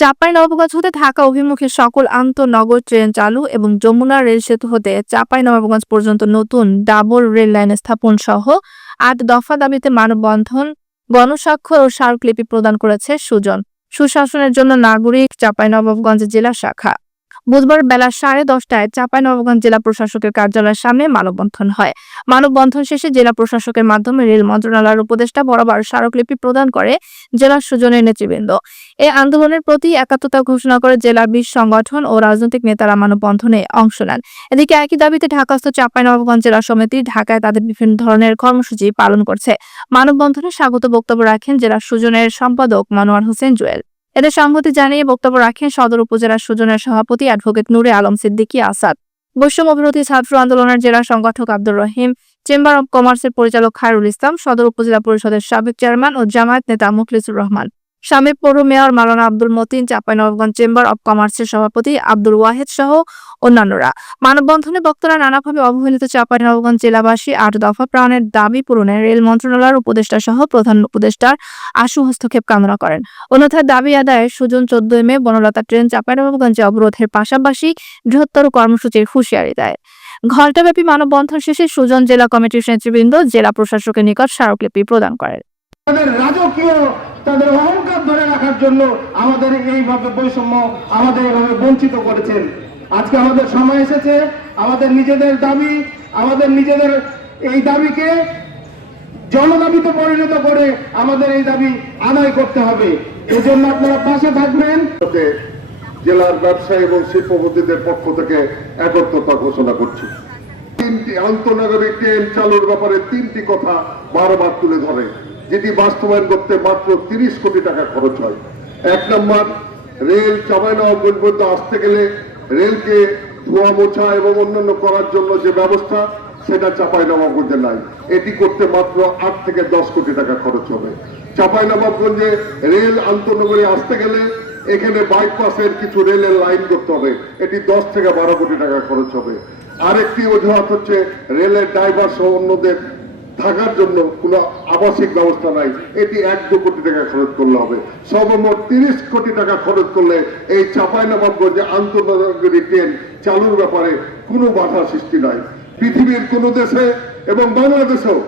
চাঁপাইনবাবগঞ্জ হতে ঢাকা অভিমুখে সকল আন্তঃনগর ট্রেন চালু এবং যমুনা রেল সেতু হতে চাঁপাইনবাবগঞ্জ পর্যন্ত নতুন ডাবল রেল লাইন স্থাপন সহ ৮ দফা দাবিতে মানববন্ধন, গণস্বাক্ষর ও স্মারকলিপি প্রদান করেছে সুজন। সুশাসনের জন্য নাগরিক চাঁপাইনবাবগঞ্জ জেলা শাখা। বুধবার বেলা 10:30টায় চাঁপাইনবাবগঞ্জ জেলা প্রশাসকের কার্যালয়ের সামনে মানববন্ধন হয়। মানববন্ধন শেষে জেলা প্রশাসকের মাধ্যমে রেল মন্ত্রণালয়ের উপদেষ্টা বরাবর স্মারকলিপি প্রদান করে জেলা সুজনের নেতৃবৃন্দ। এই আন্দোলনের প্রতি একাত্মতা ঘোষণা করে জেলার 20 সংগঠন ও রাজনৈতিক নেতারা মানববন্ধনে অংশ নেন। এদিকে একই দাবিতে ঢাকাস্থ চাঁপাইনবাবগঞ্জ জেলা সমিতি ঢাকায় তাদের বিভিন্ন ধরনের কর্মসূচি পালন করছে। মানববন্ধনে স্বাগত বক্তব্য রাখেন জেলা সুজনের সম্পাদক মনোয়ার হোসেন জুয়েল। এদের সংহতি জানিয়ে বক্তব্য রাখেন সদর উপজেলা সুজনের সভাপতি অ্যাডভোকেট নূরে আলম সিদ্দিকী আসাদ, বৈষম্য বিরোধী ছাত্র আন্দোলনের জেলা সংগঠক আব্দুর রহিম, চেম্বার অব কমার্সের পরিচালক খায়রুল ইসলাম, সদর উপজেলা পরিষদের সাবেক চেয়ারম্যান ও জামায়াত নেতা মুখলিসুর রহমান, সাবেক পৌর mayor Maulana Abdul Matin, Chapainawabganj chamber of কমার্সের সভাপতি আব্দুল ওয়াহেদ সহ অন্যান্যরা। মানববন্ধনে বক্তারা নানাভাবে অবহেলিত চাঁপাইনবাবগঞ্জ জেলাবাসী ৮ দফা প্রাণের দাবি পূরণে রেল মন্ত্রণালয়ের উপদেষ্টা সহ প্রধান উপদেষ্টার আশু হস্তক্ষেপ কামনা করেন। অন্যথায় দাবি আদায়ে সুজন 14 মে বনলতা ট্রেন চাঁপাইনবাবগঞ্জে অবরোধের পাশাপাশি বৃহত্তর কর্মসূচির হুঁশিয়ারি দেয়। ঘণ্টাব্যাপী মানববন্ধন শেষে সুজন জেলা কমিটির নেতৃবৃন্দ জেলা প্রশাসকের নিকট স্মারকলিপি প্রদান করেন। তাদের অহংকার ধরে রাখার জন্য আমাদের এইভাবে বৈষম্য, আমাদের এইভাবে বঞ্চিত করেছেন। আজকে আমাদের সময় এসেছে আমাদের নিজেদের দাবি, আমাদের নিজেদের এই দাবিকে জনদাবিতে পরিণত করে আমাদের এই দাবি আদায় করতে হবে। এই জন্য আপনারা পাশে থাকবেন। জেলার ব্যবসায়ী এবং শিল্পপতিদের পক্ষ থেকে একত্রতা ঘোষণা করছি। 3টি আন্তঃনগরিক ট্রেন চালুর ব্যাপারে 3টি কথা বারবার তুলে ধরে, যেটি বাস্তবায়ন করতে মাত্র 30 কোটি টাকা খরচ হয়। 1 নম্বর, রেল চাঁপাইনবাবগঞ্জ পর্যন্ত আসতে গেলে রেলকে ধোয়া মোছা এবং অন্যান্য করার জন্য যে ব্যবস্থা, সেটা চাঁপাইনবাবগঞ্জে নাই। এটি করতে মাত্র 8 থেকে 10 কোটি টাকা খরচ হবে। চাঁপাইনবাবগঞ্জে রেল আন্তঃনগরে আসতে গেলে এখানে বাইপাসের কিছু রেলের লাইন করতে হবে, এটি 10 থেকে 12 কোটি টাকা খরচ হবে। আরেকটি অজুহাত হচ্ছে রেলের ড্রাইভার সহ অন্যদের থাকার জন্য কোনো আবাসিক ব্যবস্থা নাই, এটি 1-2 কোটি টাকা খরচ করলে হবে। সর্বমোট 30 কোটি টাকা খরচ করলে এই চাঁপাইনবাবগঞ্জে আন্তঃনগরিক ট্রেন চালুর ব্যাপারে কোনো বাধা সৃষ্টি নাই। পৃথিবীর কোন দেশে এবং বাংলাদেশেও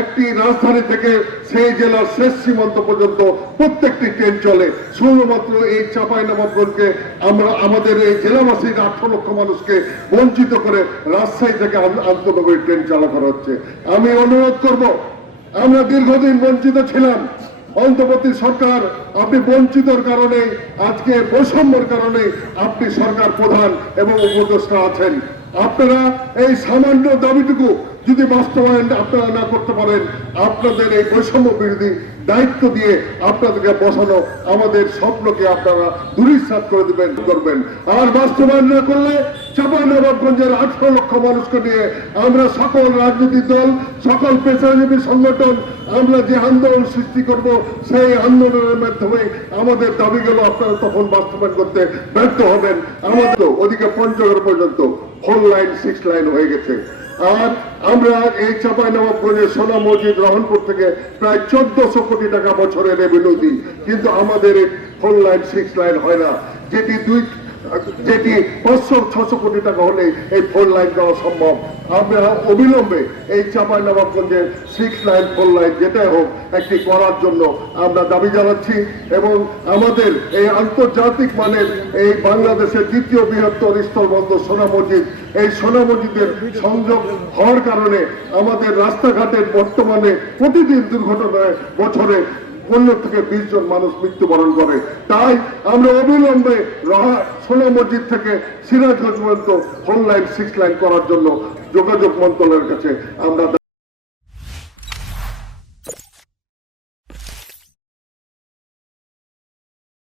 একটি রাজধানী থেকে সেই জেলার শেষ সীমান্ত পর্যন্ত প্রত্যেকটি ট্রেন চলে। শুধুমাত্র এই চাঁপাইনবাবগঞ্জকে আমরা আমাদের এই জেলাবাসীর 18 লক্ষ মানুষকে বঞ্চিত করে রাজশাহী থেকে আন্তঃনগরী ট্রেন চালু করা হচ্ছে। আমি অনুরোধ করব, আমরা দীর্ঘদিন বঞ্চিত ছিলাম। অন্তর্বর্তী সরকার, আপনি বঞ্চিতর কারণে, আজকে বৈষম্যের কারণে আপনি সরকার প্রধান এবং উপদেষ্টা আছেন। আপনারা এই সামান্য দাবিটুকু যদি বাস্তবায়ন আপনারা না করতে পারেন, আপনাদের এই বৈষম্য বিরোধী দায়িত্ব দিয়ে আপনাদেরকে বসানো আমাদের স্বপ্নকে আপনারা ধূলিসাৎ করে করবেন। আর বাস্তবায়ন না করলে চাঁপাইনবাবগঞ্জের 18 লক্ষ মানুষকে নিয়ে আমরা সকল রাজনৈতিক দল, সকল পেশাজীবী সংগঠন আমরা যে আন্দোলন সৃষ্টি করব, সেই আন্দোলনের মাধ্যমে আমাদের দাবিগুলো আপনারা তখন বাস্তবায়ন করতে ব্যর্থ হবেন। আমাদের ওদিকে পঞ্চগড় পর্যন্ত 4 লাইন 6 লাইন হয়ে গেছে। আর আমরা এই চাঁপাইনবাবগঞ্জের সোনা মসজিদ রহনপুর থেকে প্রায় 1400 কোটি টাকা বছরে রেভিনিউ দিই, কিন্তু আমাদের এই 4 লাইন 6 লাইন হয় না, যেটি 500-600 কোটি টাকা হলে এই 4 লাইন দেওয়া সম্ভব। আমরা অবিলম্বে এই চাঁপাইনবাবগঞ্জের 6 লাইন 4 লাইন যেটাই হোক একটি করার জন্য আমরা দাবি জানাচ্ছি। এবং আমাদের এই আন্তর্জাতিক মানের এই বাংলাদেশের 2য় বৃহত্তর স্থলবন্দর সোনা মসজিদ, এই সোনা মসজিদের সংযোগ হওয়ার কারণে আমাদের রাস্তাঘাটের বর্তমানে প্রতিদিন দুর্ঘটনায় বছরে 15 থেকে 20 জন মানুষ মৃত্যুবরণ করে। তাই আমরা অবিলম্বে সোনা মসজিদ থেকে সিরাজগঞ্জ পর্যন্ত 4 লাইন 6 লাইন করার জন্য যোগাযোগ মন্ত্রণালয়ের কাছে আমরা